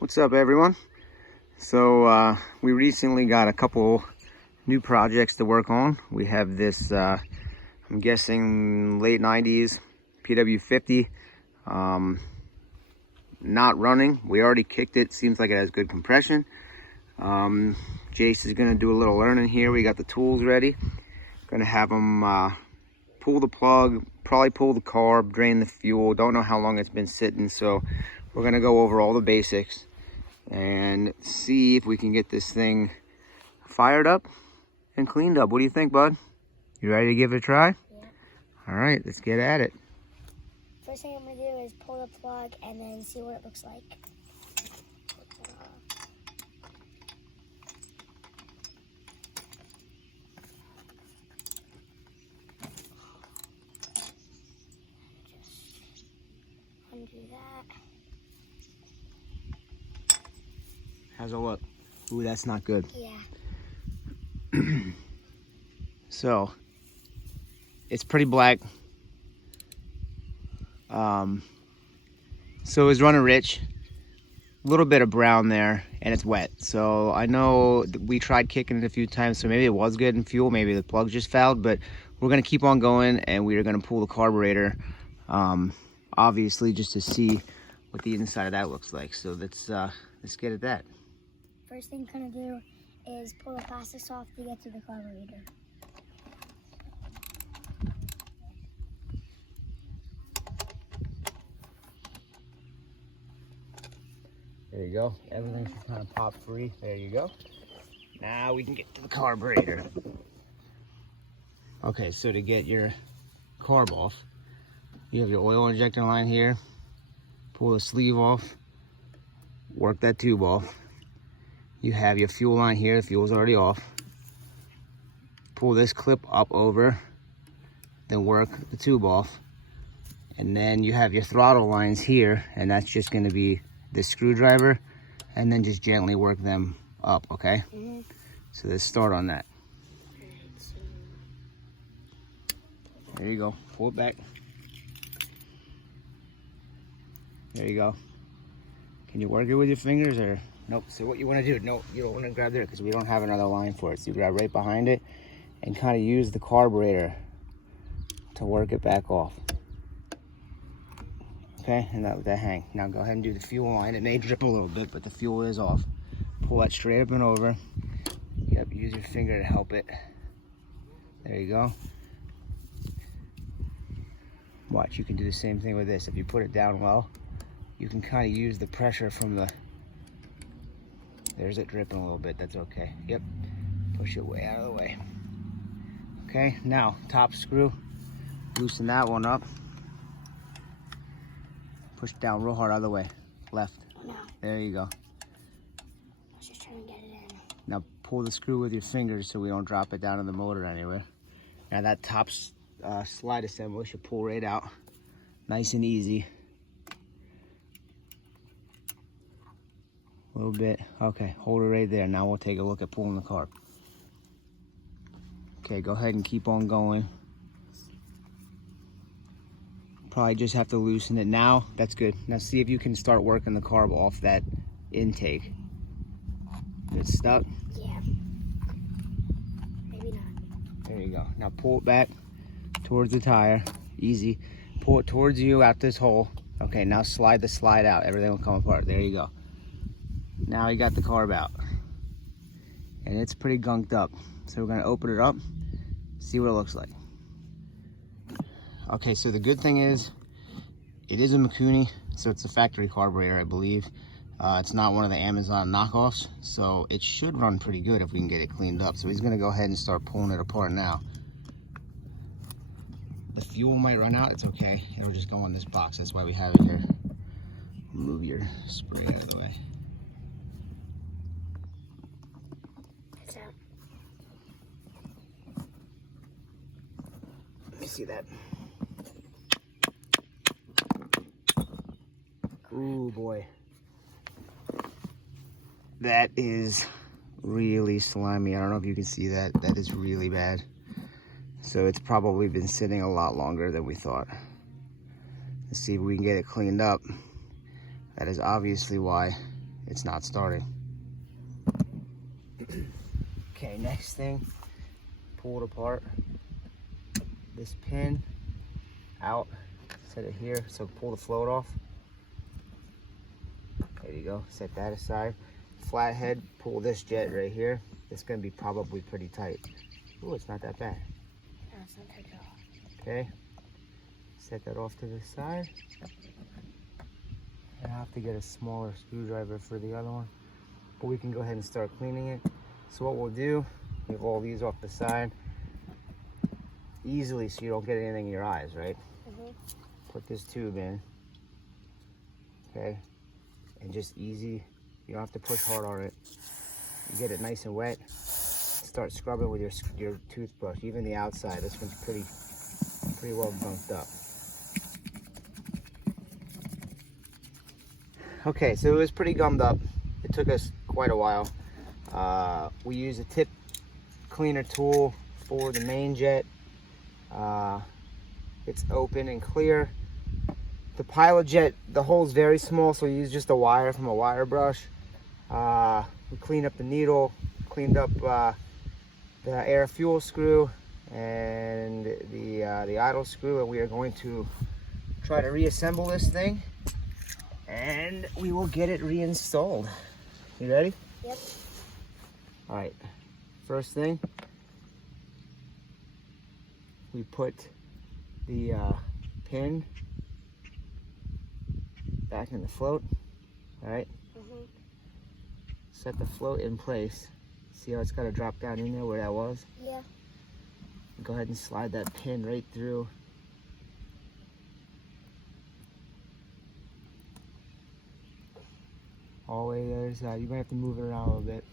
What's up, everyone? So we recently got a couple new projects to work on. We have this I'm guessing late 90s PW50 not running. We already kicked it. Seems like it has good compression. Jayce is going to do a little learning here. We got the tools ready. Going to have him pull the plug, probably pull the carb, drain the fuel. Don't know how long it's been sitting, so we're going to go over all the basics and see if we can get this thing fired up and cleaned up. What do you think, bud? You ready to give it a try? Yeah. All right, let's get at it. First thing I'm going to do is pull the plug and then see what it looks like. Just undo that. How's it look? Ooh, that's not good. Yeah. So, it's pretty black. So it's running rich. A little bit of brown there, and it's wet. So I know we tried kicking it a few times, so maybe it was good in fuel. Maybe the plug just fouled, but we're gonna keep on going, and we are gonna pull the carburetor, obviously, just to see what the inside of that looks like. So let's get at that. First thing I'm going to do is pull the plastics off to get to the carburetor. There you go. Everything should kind of pop free. There you go. Now we can get to the carburetor. Okay, so to get your carb off, you have your oil injector line here. Pull the sleeve off. Work that tube off. You have your fuel line here. The fuel's already off. Pull this clip up over. Then work the tube off. And then you have your throttle lines here, and that's just going to be this screwdriver, and then just gently work them up, okay? Mm-hmm. So let's start on that. There you go. Pull it back. There you go. Can you work it with your fingers or? Nope. So what you want to do, no, you don't want to grab there because we don't have another line for it. So you grab right behind it and kind of use the carburetor to work it back off. Okay, and let that hang. Now go ahead and do the fuel line. It may drip a little bit, but the fuel is off. Pull that straight up and over. Yep, use your finger to help it. There you go. Watch, you can do the same thing with this. If you put it down low, you can kind of use the pressure from the... There's it dripping a little bit, that's okay. Yep, push it way out of the way. Okay, now top screw. Loosen that one up. Push down real hard, other way. Left. No. There you go. I was just trying to get it in. Now pull the screw with your fingers so we don't drop it down in the motor anywhere. Now that top slide assembly should pull right out. Nice and easy. A little bit. Okay, hold it right there. Now we'll take a look at pulling the carb. Okay, go ahead and keep on going. Probably just have to loosen it now. That's good. Now see if you can start working the carb off that intake. It's stuck? Yeah. Maybe not. There you go. Now pull it back towards the tire. Easy. Pull it towards you out this hole. Okay, now slide the slide out. Everything will come apart. There you go. Now you got the carb out. And it's pretty gunked up. So we're going to open it up, see what it looks like. Okay, so the good thing is, it is a Mikuni, so it's a factory carburetor, I believe. It's not one of the Amazon knockoffs, so it should run pretty good if we can get it cleaned up. So he's gonna go ahead and start pulling it apart now. The fuel might run out, it's okay. It'll just go on this box, that's why we have it here. Move your spring out of the way. It's out. Let me see that. Ooh, boy. That is really slimy. I don't know if you can see that. That is really bad. So it's probably been sitting a lot longer than we thought. Let's see if we can get it cleaned up. That is obviously why it's not starting. Okay, next thing, pull it apart. This pin out, set it here, so pull the float off. There you go, set that aside. Flathead, pull this jet right here. It's gonna be probably pretty tight. Oh, it's not that bad. No, it's not tight at all. Okay, set that off to the side. And I have to get a smaller screwdriver for the other one, but we can go ahead and start cleaning it. So what we'll do, leave all these off the side easily so you don't get anything in your eyes, right? Put this tube in, okay, and just easy. You don't have to push hard on it. You get it nice and wet. Start scrubbing with your toothbrush, even the outside. This one's pretty well bumped up. Okay, so it was pretty gummed up. It took us quite a while. We use a tip cleaner tool for the main jet. It's open and clear. The pilot jet, the hole's very small, so we use just a wire from a wire brush. We cleaned up the needle, cleaned up the air fuel screw and the idle screw, and we are going to try to reassemble this thing, and we will get it reinstalled. You ready? Yep. All right, first thing, we put the pin back in the float. All right. Set the float in place. See how it's got to drop down in there where that was? Yeah. Go ahead and slide that pin right through. All the way to the other side. You might have to move it around a little bit.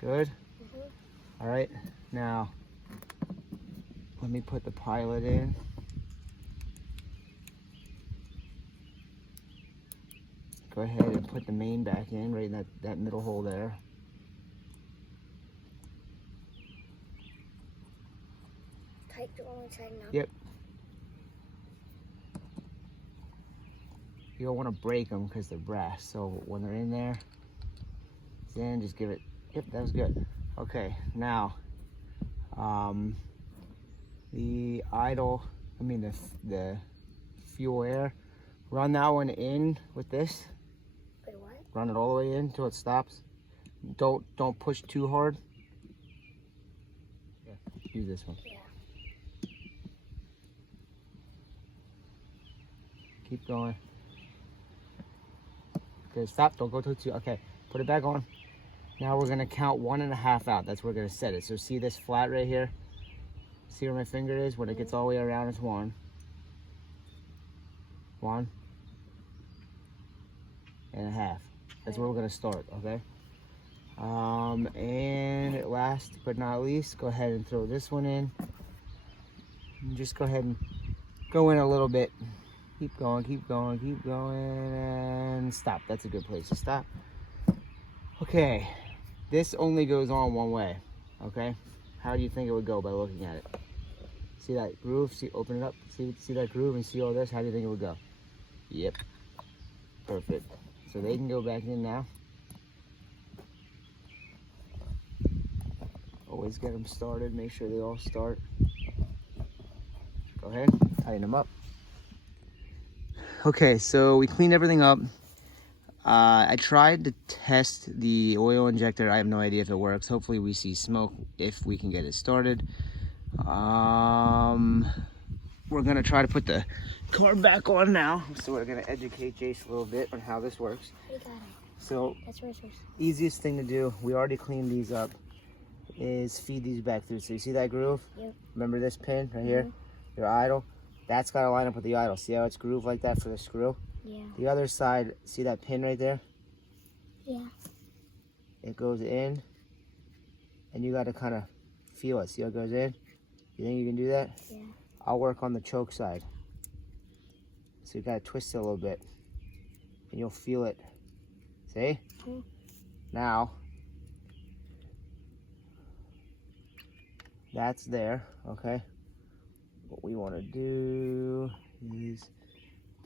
Good? All right, now let me put the pilot in. Go ahead and put the main back in, right in that middle hole there. Tight to only tighten up. Yep. You don't want to break them because they're brass. So when they're in there, then just give it. Yep, that was good. Okay, now the idle. The fuel air. Run that one in with this. Wait, what? Run it all the way in until it stops. Don't push too hard. Yeah, use this one. Yeah. Keep going. Okay, stop. Don't go too. Okay, put it back on. Now we're gonna count 1.5 out. That's where we're gonna set it. So see this flat right here? See where my finger is? When it gets all the way around, it's 1. 1.5. That's where we're gonna start, okay? And last but not least, go ahead and throw this one in. And just go ahead and go in a little bit. Keep going, keep going, keep going, and stop. That's a good place to stop. Okay, this only goes on one way, okay? How do you think it would go by looking at it? See that groove? See, open it up. See that groove and see all this? How do you think it would go? Yep, perfect. So they can go back in now. Always get them started. Make sure they all start. Go ahead, tighten them up. Okay, so we cleaned everything up. I tried to test the oil injector. I have no idea if it works. Hopefully we see smoke if we can get it started. We're gonna try to put the car back on now. So we're gonna educate Jayce a little bit on how this works. You got it. So That's racers. easiest thing to do, we already cleaned these up, is feed these back through. So you see that groove? Yep. Remember this pin right here? Your idle? That's gotta line up with the idle. See how it's grooved like that for the screw? Yeah. The other side, see that pin right there? Yeah. It goes in, and you gotta kind of feel it. See how it goes in? You think you can do that? Yeah. I'll work on the choke side. So you gotta twist it a little bit, and you'll feel it. See? Now, that's there, okay? what we want to do is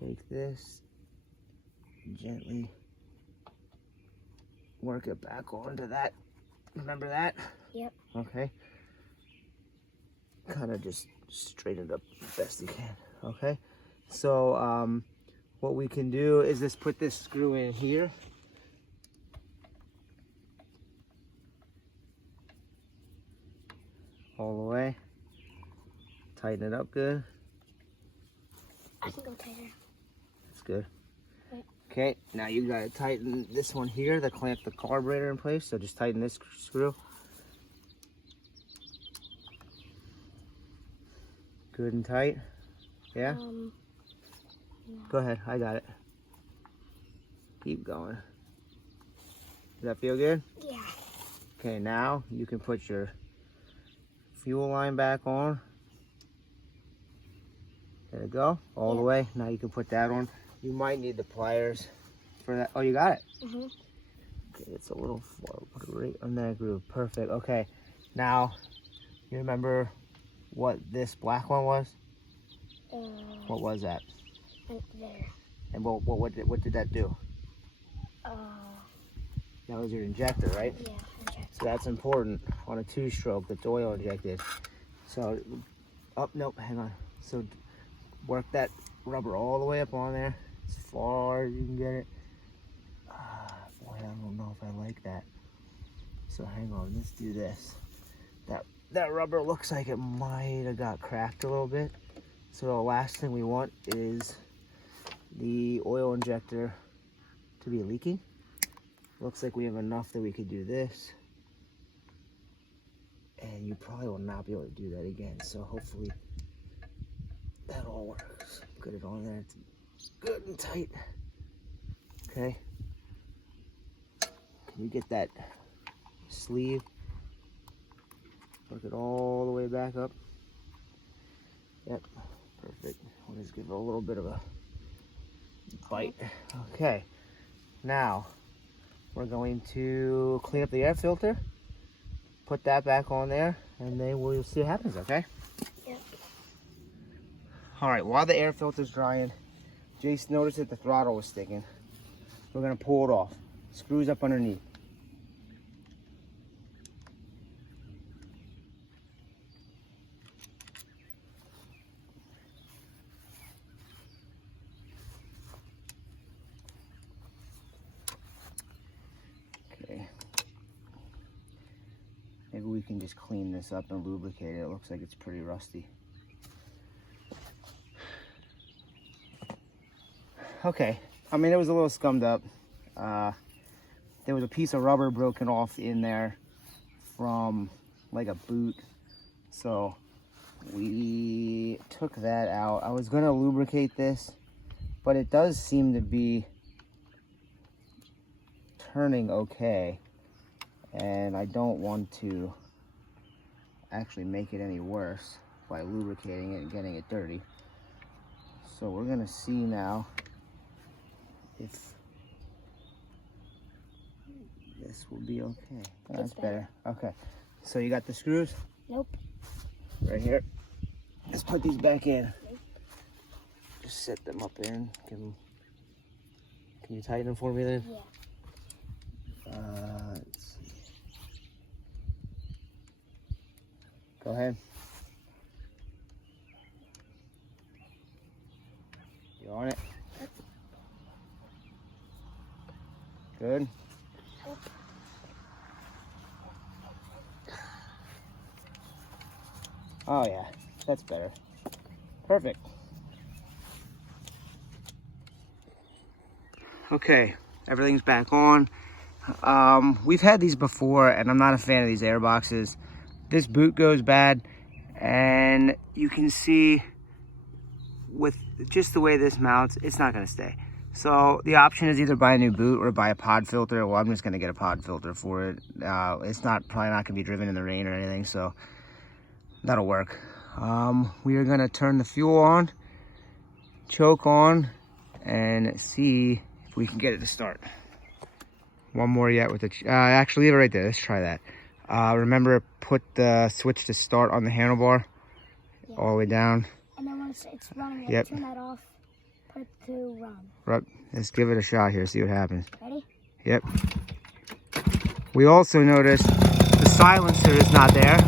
take this, gently work it back onto that. Remember that? Yep. Okay. Kind of just straighten it up the best you can. Okay. So what we can do is just put this screw in here. All the way. Tighten it up good. I can go tighter. That's good. Right. Okay, now you gotta tighten this one here that clamps the carburetor in place. So just tighten this screw. Good and tight. Yeah? No. Go ahead, I got it. Keep going. Does that feel good? Yeah. Okay, now you can put your fuel line back on. There we go, all the way. Now you can put that on. You might need the pliers for that. Oh, you got it? Mm-hmm. Okay, it's a little far, put it right on that groove. Perfect, okay. Now, you remember what this black one was? What was that? Right there. And what did that do? That was your injector, right? Yeah, injector. So that's important on a two-stroke that's oil injected. So, oh, nope, hang on. So work that rubber all the way up on there, as far as you can get it. Boy, I don't know if I like that. So hang on, let's do this. That rubber looks like it might have got cracked a little bit. So the last thing we want is the oil injector to be leaking. Looks like we have enough that we could do this. And you probably will not be able to do that again. So hopefully that all works. Put it on there, it's good and tight. Okay. Can you get that sleeve? Work it all the way back up. Yep, perfect. We'll just give it a little bit of a bite. Okay, now we're going to clean up the air filter, put that back on there, and then we'll see what happens, okay? Yep. All right, while the air filter's drying, Jayce noticed that the throttle was sticking. We're gonna pull it off. Screws up underneath. Okay. Maybe we can just clean this up and lubricate it. It looks like it's pretty rusty. Okay, I mean, it was a little scummed up. There was a piece of rubber broken off in there from like a boot. So we took that out. I was gonna lubricate this, but it does seem to be turning okay. And I don't want to actually make it any worse by lubricating it and getting it dirty. So we're gonna see now if this will be okay. Oh, that's better. Okay. So you got the screws? Nope. Right here. Let's put these back in. Just set them up in. Can you tighten them for me then? Yeah. Let's see. Go ahead. You on it? Good. Oh yeah, that's better. Perfect. Okay, everything's back on. We've had these before, and I'm not a fan of these air boxes. This boot goes bad, and you can see with just the way this mounts, it's not gonna stay. So the option is either buy a new boot or buy a pod filter. Well, I'm just gonna get a pod filter for it. It's probably not gonna be driven in the rain or anything, so that'll work. We are gonna turn the fuel on, choke on, and see if we can get it to start. One more yet with the, actually leave it right there, let's try that. Remember, put the switch to start on the handlebar. all the way down. And then once it's running, Yep. turn that off, put it to run. Right, let's give it a shot here, see what happens. Ready? Yep. We also noticed the silencer is not there.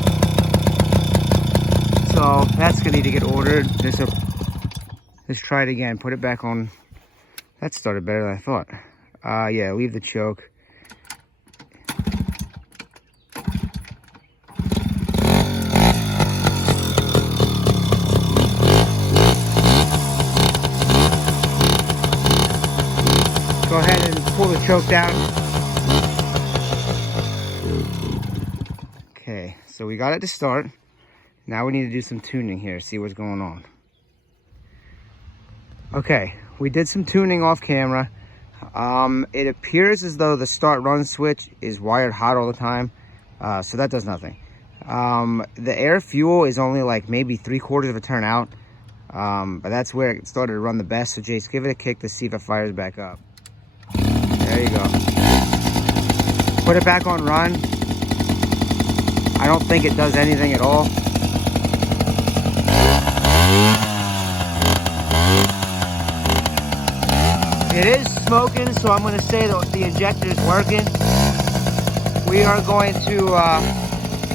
So that's gonna need to get ordered. Let's try it again. Put it back on. That started better than I thought. Yeah, leave the choke. Go ahead and pull the choke down. Okay, so we got it to start. Now we need to do some tuning here, see what's going on. Okay, we did some tuning off camera. It appears as though the start run switch is wired hot all the time, so that does nothing. The air fuel is only like maybe 3/4 of a turn out, but that's where it started to run the best. So Jayce, give it a kick to see if it fires back up. There you go. Put it back on run. I don't think it does anything at all. It is smoking, so I'm going to say that the injector is working. We are going to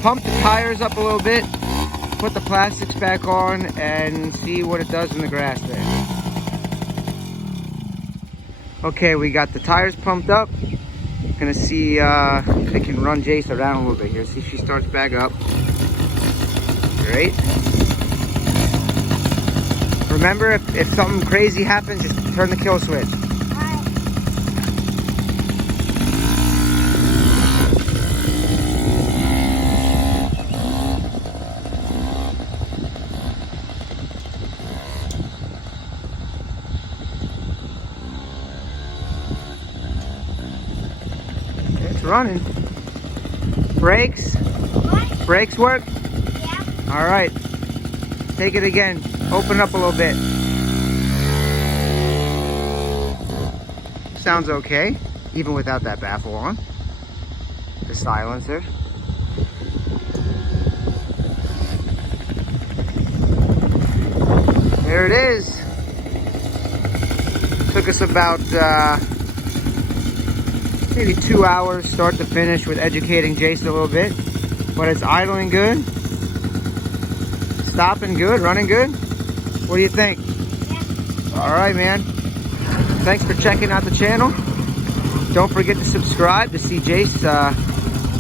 pump the tires up a little bit, put the plastics back on, and see what it does in the grass there. Okay, we got the tires pumped up. Gonna see if it can run Jayce around a little bit here. See if she starts back up. Great. Remember, if something crazy happens, just turn the kill switch. It's running. Brakes? What? Brakes work? Yeah. All right. Take it again. Open up a little bit. Sounds okay, even without that baffle on. The silencer. There it is. Took us about maybe 2 hours start to finish with educating Jayce a little bit, but it's idling good, stopping good, running good. What do you think? Yeah. All right, man. Thanks for checking out the channel. Don't forget to subscribe to see Jayce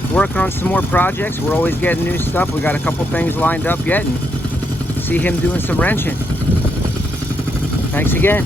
working on some more projects. We're always getting new stuff. We got a couple things lined up yet, and see him doing some wrenching. Thanks again.